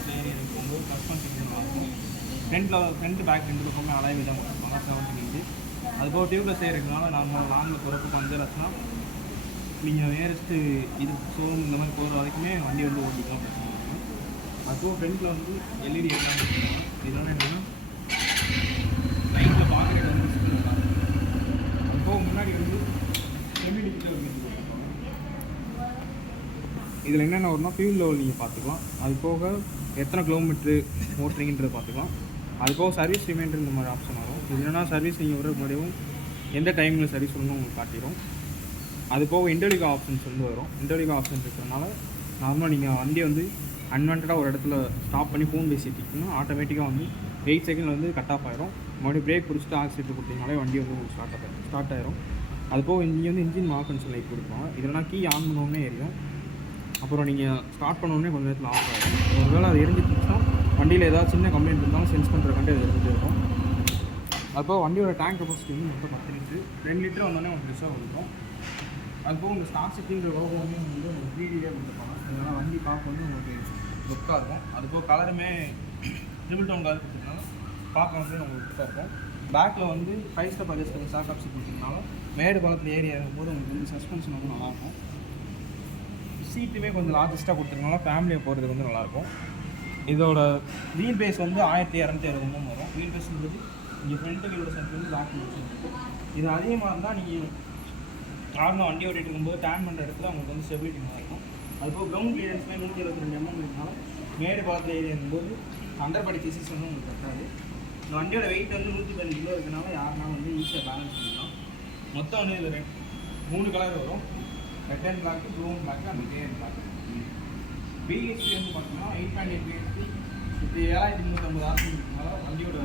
பக்கத்தில் ஏறி இருக்கும்போது சஸ்பென்ஷன் நல்லாயிருக்கும். ஃப்ரண்ட் பேக் ரெண்டு பக்கமே அலாய் தான் கொடுத்துருப்பாங்க 17 இன்ச்சு. அதுபோக டியூப்லெஸ் இருக்கிறதுனால நார்மல் லாங்கில் போகிறப்ப வந்துச்சுன்னா நீங்கள் நியரஸ்ட்டு இது ஷோரூம் இந்த மாதிரி போகிற வரைக்குமே வண்டி வந்து ஓட்டிக்கலாம், பிரச்சனை இருக்கும். அதுபோக ஃப்ரண்ட்டில் வந்து எல்இடி எல்லாம் கொடுத்துருக்காங்க. இதனால என்னென்னா லைட்டில் பார்க்குறது வந்து நல்லா இருக்கும். அதுபோக முன்னாடி வந்து செமி டிஜிட்டல் இதில் என்னென்ன வரும்னா ஃபியூல் லெவல் நீங்கள் பார்த்துக்கலாம். அது போக எத்தனை கிலோமீட்ரு ஓட்டுறீங்கன்றதை பார்த்துக்கலாம். அது போக சர்வீஸ் ரிமைண்டர் இந்த மாதிரி ஆப்ஷன் வரும். இது என்னென்னா சர்வீஸ் நீங்கள் வர முன்னாடியும் எந்த டைமில் சர்வீஸ் பண்ணணும் உங்களுக்கு காட்டிடும். அது போக இன்டெலிகா ஆப்ஷன்ஸ் வந்து வரும். இன்டெலிகா ஆப்ஷன் இருக்கிறதுனால நார்மலாக நீங்கள் வண்டி வந்து அன்வான்டாக ஒரு இடத்துல ஸ்டாப் பண்ணி ஃபோன் பேசிட்டிங்கன்னா ஆட்டோமேட்டிக்காக வந்து 8 செகண்டில் வந்து கட் ஆஃப் ஆயிரும். மறுபடியும் பிரேக் பிடிச்சிட்டு ஆக்சிலேட்டர் கொடுத்தீங்கனாலே வண்டி வந்து உங்களுக்கு ஸ்டார்ட் ஆயிரும். அது போக இங்கே வந்து இன்ஜின் மார்க்கன்ஸ் லைட் கொடுப்பாங்க. இதெல்லாம் கீ ஆன் பண்ணோடனே எரியும். அப்புறம் நீங்கள் ஸ்டார்ட் பண்ணோடனே கொஞ்சம் நேரத்தில் ஆஃப் ஆகிடும். ஒருவேளை அது எரிஞ்சிட்டுச்சுன்னா வண்டியில் ஏதாவது சின்ன கம்ப்ளைண்ட் இருந்தாலும் சென்ஸ் பண்ணுறதுக்காண்டி அது எரிஞ்சிட்டு இருக்கும். அதுபோக வண்டியோட டேங்க் கெப்பாசிட்டி வந்து மொத்தம் 10 லிட்டரு. 2 லிட்டர் வந்தோடனே உங்களுக்கு ரிசர்வ் இருக்கும். அதுபோக இந்த ஸ்டார் சிட்டிங்கிற லோகோ வந்து உங்களுக்கு ஒரு 3Dலே கொடுத்துருப்பாங்க. அதனால் வண்டி பார்க்க வந்து உங்களுக்கு லுக்காக இருக்கும். அதுபோக கலருமே ட்ரிபிள் டோன் கலர் கொடுத்துருந்தாலும் பார்க்க வந்து உங்களுக்கு லுக்காக இருக்கும். பேக்கில் வந்து 5 ஸ்டெப் அட்ஜஸ்ட் ஸ்டாக் ஆப்ஷன் கொடுத்துருந்தாலும் மேடு பக்கத்தில் ஏறி இறங்கும்போது உங்களுக்கு வந்து சஸ்பென்ஷன் வந்து நல்லாயிருக்கும். சீட்டுமே கொஞ்சம் லார்ஜஸ்ட்டாக கொடுத்துருக்கனால ஃபேமிலியை போகிறதுக்கு வந்து நல்லாயிருக்கும். இதோட வீல் பேஸ் வந்து 1260 வரும். வீல் பேஸ்ன்றது இங்கே ஃப்ரண்ட்டு வீலோட சென்ட் வந்து பேக் வச்சுருக்கு. இது அதிகமாக இருந்தால் நீங்கள் நார்மலாக வண்டி ஓட்டிகிட்டு இருக்கும்போது டேன் பண்ணுற இடத்துல உங்களுக்கு வந்து ஸ்டெபிலிட்டி நல்லா இருக்கும். அதுபோக கிரவுண்ட் கிளியரன்ஸ்மே 172 mm இருந்தாலும் மேடு பக்கத்தில் ஏறி இருக்கும்போது அண்டர்பாடி சிசிஸ் வந்து உங்களுக்கு கட்டாது. இந்த வண்டியோட வெயிட் வந்து 110 கிலோ இருக்கிறனால யாருனாலும் வந்து ஈஸியாக பேலன்ஸ் பண்ணிக்கலாம். மொத்தம் வந்து இதில் 3 கலர் வரும். Red and black, blue and black, அந்த கிரே அண்ட் பிளாக். பிஹெச்பி வந்து பார்த்தீங்கன்னா 8.8 பிஹெச்பி. இப்போ 7350 ஆர்பிஎம் இருக்கிறதுனால வண்டியோட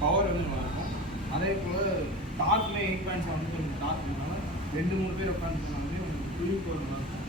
பவர் வந்து நல்லாயிருக்கும். அதே போல் டார்க்குமே 8.7 டார்க் இருக்கிறதுனால 2-3 பேர் உட்காந்துருந்தாலுமே உங்களுக்கு துணி போகிறது நல்லாயிருக்கும்.